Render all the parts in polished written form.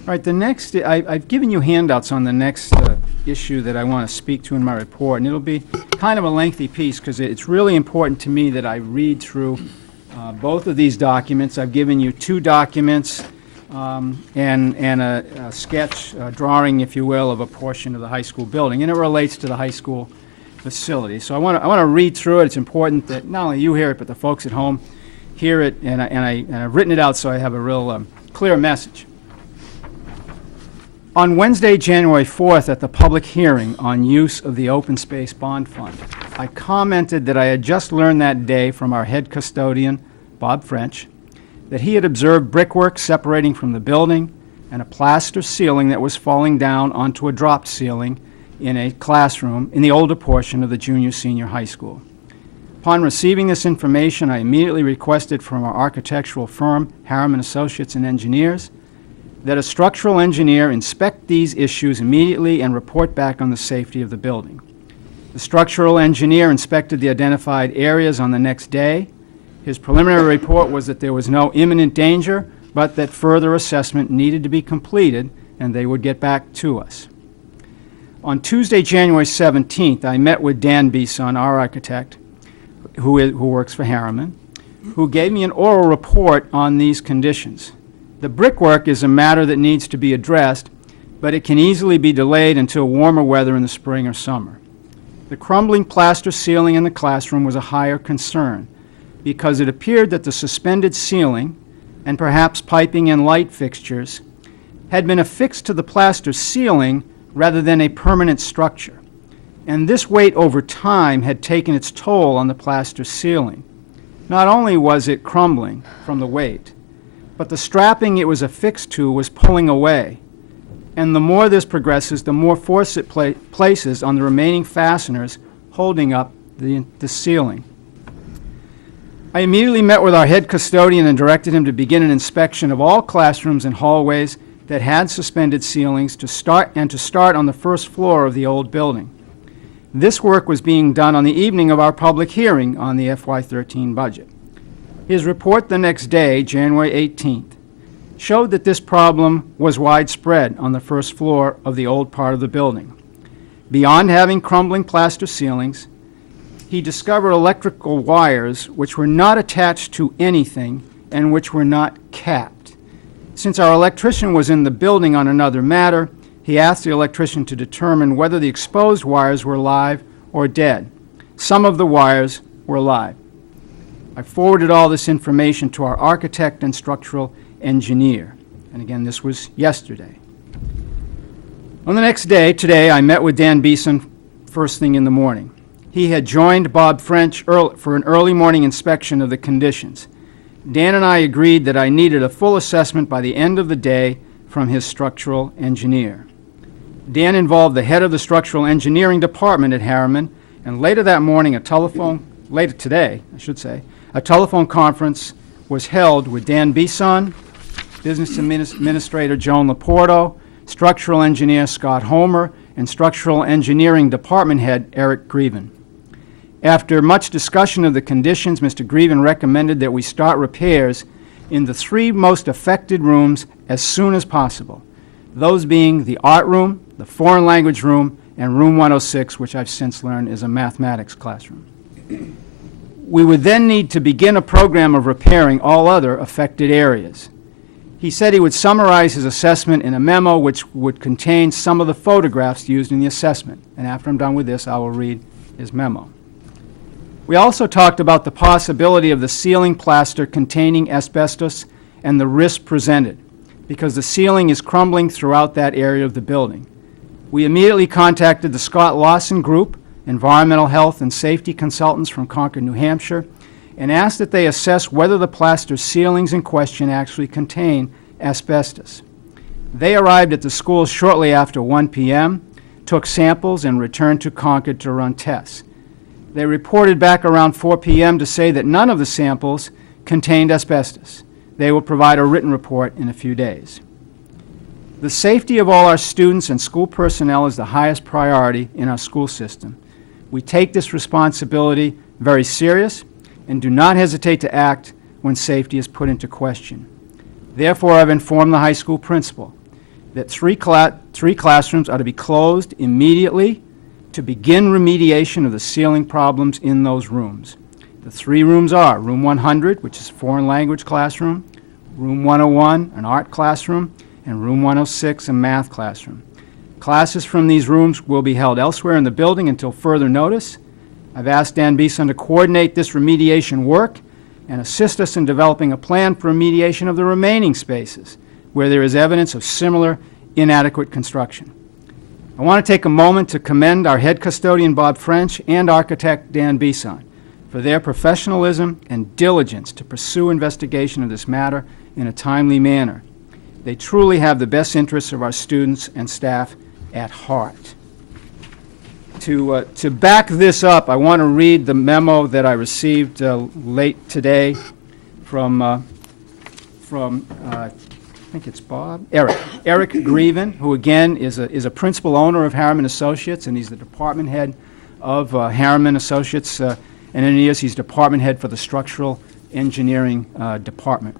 All right, the next, I've given you handouts on the next issue that I want to speak to in my report, and it'll be kind of a lengthy piece because it's really important to me that I read through both of these documents. I've given you two documents and a sketch, drawing, if you will, of a portion of the high school building, and it relates to the high school facility. So I want to read through it. It's important that not only you hear it, but the folks at home hear it, and I've written it out so I have a real clear message. On Wednesday, January 4th, at the public hearing on use of the Open Space Bond Fund, I commented that I had just learned that day from our head custodian, Bob French, that he had observed brickwork separating from the building and a plaster ceiling that was falling down onto a drop ceiling in a classroom in the older portion of the junior-senior high school. Upon receiving this information, I immediately requested from our architectural firm, Harriman Associates and Engineers, that a structural engineer inspect these issues immediately and report back on the safety of the building. The structural engineer inspected the identified areas on the next day. His preliminary report was that there was no imminent danger, but that further assessment needed to be completed, and they would get back to us. On Tuesday, January 17th, I met with Dan Beeson, our architect, who works for Harriman, who gave me an oral report on these conditions. The brickwork is a matter that needs to be addressed, but it can easily be delayed until warmer weather in the spring or summer. The crumbling plaster ceiling in the classroom was a higher concern because it appeared that the suspended ceiling and perhaps piping and light fixtures had been affixed to the plaster ceiling rather than a permanent structure. And this weight over time had taken its toll on the plaster ceiling. Not only was it crumbling from the weight, but the strapping it was affixed to was pulling away. And the more this progresses, the more force it places on the remaining fasteners holding up the ceiling. I immediately met with our head custodian and directed him to begin an inspection of all classrooms and hallways that had suspended ceilings to start on the first floor of the old building. This work was being done on the evening of our public hearing on the FY13 budget. His report the next day, January 18th, showed that this problem was widespread on the first floor of the old part of the building. Beyond having crumbling plaster ceilings, he discovered electrical wires which were not attached to anything and which were not capped. Since our electrician was in the building on another matter, he asked the electrician to determine whether the exposed wires were live or dead. Some of the wires were live. I forwarded all this information to our architect and structural engineer. And again, this was yesterday. On the next day, today, I met with Dan Beeson first thing in the morning. He had joined Bob French for an early morning inspection of the conditions. Dan and I agreed that I needed a full assessment by the end of the day from his structural engineer. Dan involved the head of the structural engineering department at Harriman, and later that morning, later today, I should say, a telephone conference was held with Dan Beeson, Business Administrator Joan Laporto, Structural Engineer Scott Homer, and Structural Engineering Department Head Eric Greven. After much discussion of the conditions, Mr. Greven recommended that we start repairs in the three most affected rooms as soon as possible, those being the art room, the foreign language room, and room 106, which I've since learned is a mathematics classroom. We would then need to begin a program of repairing all other affected areas. He said he would summarize his assessment in a memo which would contain some of the photographs used in the assessment. And after I'm done with this, I will read his memo. We also talked about the possibility of the ceiling plaster containing asbestos and the risk presented, because the ceiling is crumbling throughout that area of the building. We immediately contacted the Scott Lawson Group, environmental health and safety consultants from Concord, New Hampshire, and asked that they assess whether the plaster ceilings in question actually contain asbestos. They arrived at the school shortly after 1 p.m., took samples, and returned to Concord to run tests. They reported back around 4 p.m. to say that none of the samples contained asbestos. They will provide a written report in a few days. The safety of all our students and school personnel is the highest priority in our school system. We take this responsibility very serious and do not hesitate to act when safety is put into question. Therefore, I've informed the high school principal. that three classrooms are to be closed immediately to begin remediation of the ceiling problems in those rooms. The 3 rooms are Room 100, which is a foreign language classroom, Room 101, an art classroom, and Room 106, a math classroom. Classes from these rooms will be held elsewhere in the building until further notice. I've asked Dan Beeson to coordinate this remediation work and assist us in developing a plan for remediation of the remaining spaces where there is evidence of similar inadequate construction. I want to take a moment to commend our head custodian, Bob French, and architect Dan Beeson for their professionalism and diligence to pursue investigation of this matter in a timely manner. They truly have the best interests of our students and staff at heart. To back this up, I want to read the memo that I received late today from I think it's Eric Grieven, who again is a principal owner of Harriman Associates, and he's the department head of Harriman Associates, and Engineers. He's department head for the structural engineering department.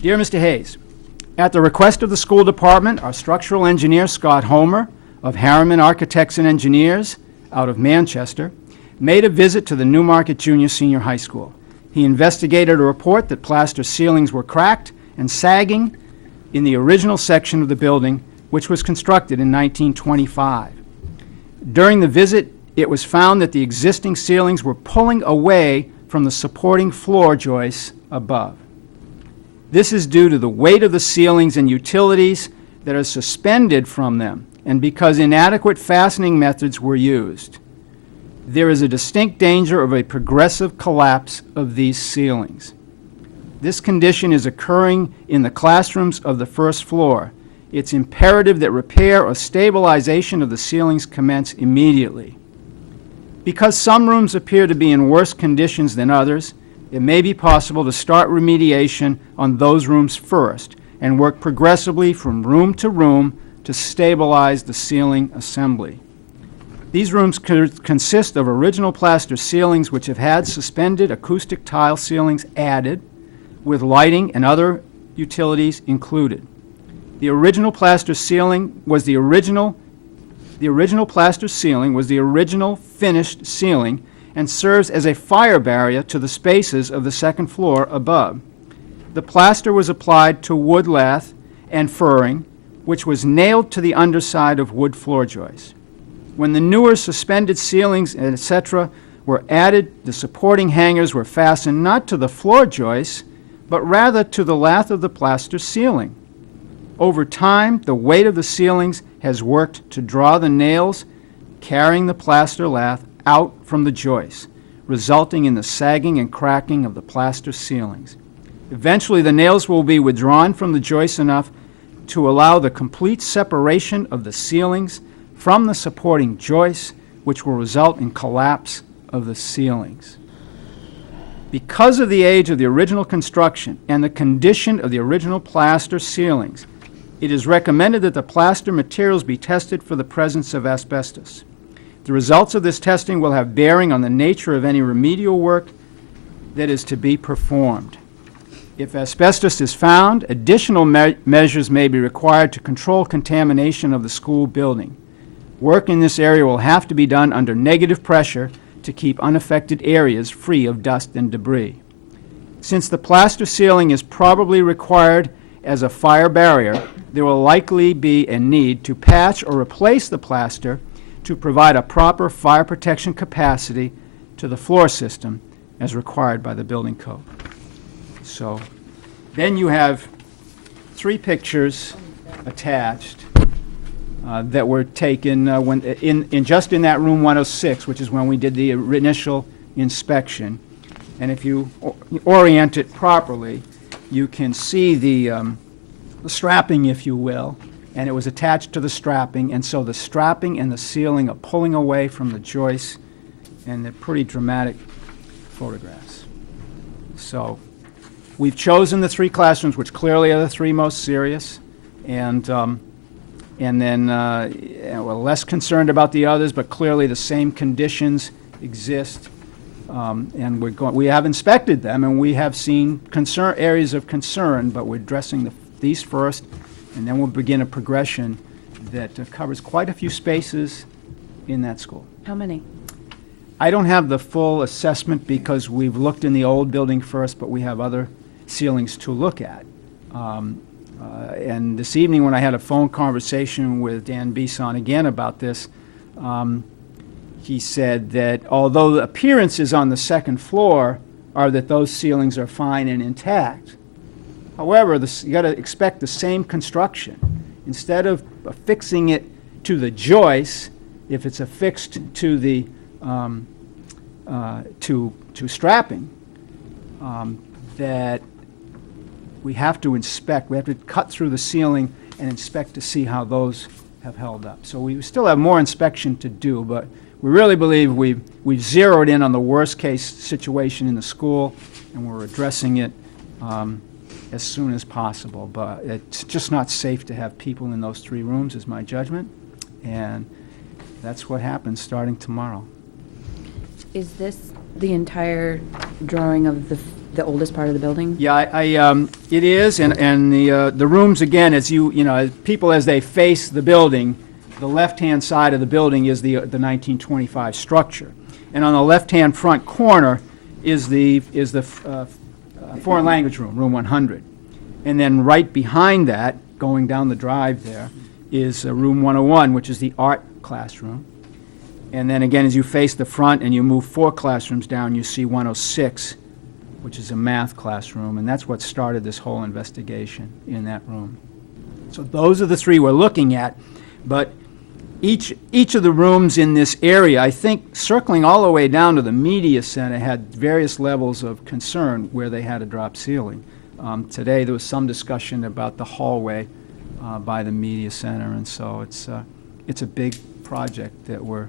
Dear Mr. Hayes, at the request of the school department, our structural engineer, Scott Homer, of Harriman Architects and Engineers out of Manchester, made a visit to the Newmarket Junior Senior High School. He investigated a report that plaster ceilings were cracked and sagging in the original section of the building, which was constructed in 1925. During the visit, it was found that the existing ceilings were pulling away from the supporting floor joists above. This is due to the weight of the ceilings and utilities that are suspended from them, and because inadequate fastening methods were used. There is a distinct danger of a progressive collapse of these ceilings. This condition is occurring in the classrooms of the first floor. It's imperative that repair or stabilization of the ceilings commence immediately. Because some rooms appear to be in worse conditions than others, it may be possible to start remediation on those rooms first and work progressively from room to room to stabilize the ceiling assembly. These rooms consist of original plaster ceilings which have had suspended acoustic tile ceilings added with lighting and other utilities included. The original plaster ceiling was the original finished ceiling and serves as a fire barrier to the spaces of the second floor above. The plaster was applied to wood lath and furring, which was nailed to the underside of wood floor joists. When the newer suspended ceilings, etc., were added, the supporting hangers were fastened not to the floor joists, but rather to the lath of the plaster ceiling. Over time, the weight of the ceilings has worked to draw the nails carrying the plaster lath out from the joists, resulting in the sagging and cracking of the plaster ceilings. Eventually, the nails will be withdrawn from the joists enough to allow the complete separation of the ceilings from the supporting joists, which will result in collapse of the ceilings. Because of the age of the original construction and the condition of the original plaster ceilings, it is recommended that the plaster materials be tested for the presence of asbestos. The results of this testing will have bearing on the nature of any remedial work that is to be performed. If asbestos is found, additional measures may be required to control contamination of the school building. Work in this area will have to be done under negative pressure to keep unaffected areas free of dust and debris. Since the plaster ceiling is probably required as a fire barrier, there will likely be a need to patch or replace the plaster to provide a proper fire protection capacity to the floor system as required by the building code. So then you have 3 pictures attached that were taken just in that room 106, which is when we did the initial inspection. And if you orient it properly, you can see the strapping, if you will, and it was attached to the strapping, and so the strapping and the ceiling are pulling away from the joists, and they're pretty dramatic photographs. So we've chosen the 3 classrooms, which clearly are the 3 most serious, and then we're less concerned about the others, but clearly the same conditions exist. And we have inspected them, and we have seen areas of concern, but we're addressing these first And then we'll begin a progression that covers quite a few spaces in that school. How many? I don't have the full assessment because we've looked in the old building first, but we have other ceilings to look at. And this evening, when I had a phone conversation with Dan Bisson again about this, he said that although the appearances on the second floor are that those ceilings are fine and intact, however, you got to expect the same construction. Instead of affixing it to the joist, if it's affixed to the to strapping, that we have to inspect. We have to cut through the ceiling and inspect to see how those have held up. So we still have more inspection to do, but we really believe we've zeroed in on the worst case situation in the school, and we're addressing it as soon as possible. But it's just not safe to have people in those 3 rooms, is my judgment, and that's what happens starting tomorrow. Is this the entire drawing of the oldest part of the building? Yeah, it is, and the rooms, again, as as people as they face the building, the left-hand side of the building is the 1925 structure, and on the left-hand front corner is the foreign language room, room 100, and then right behind that, going down the drive there, is room 101, which is the art classroom. And then again, as you face the front and you move 4 classrooms down, you see 106, which is a math classroom, and that's what started this whole investigation in that room. So those are the 3 we're looking at, but each of the rooms in this area, I think, circling all the way down to the media center, had various levels of concern where they had a drop ceiling. Today there was some discussion about the hallway by the media center, and so it's a big project that we're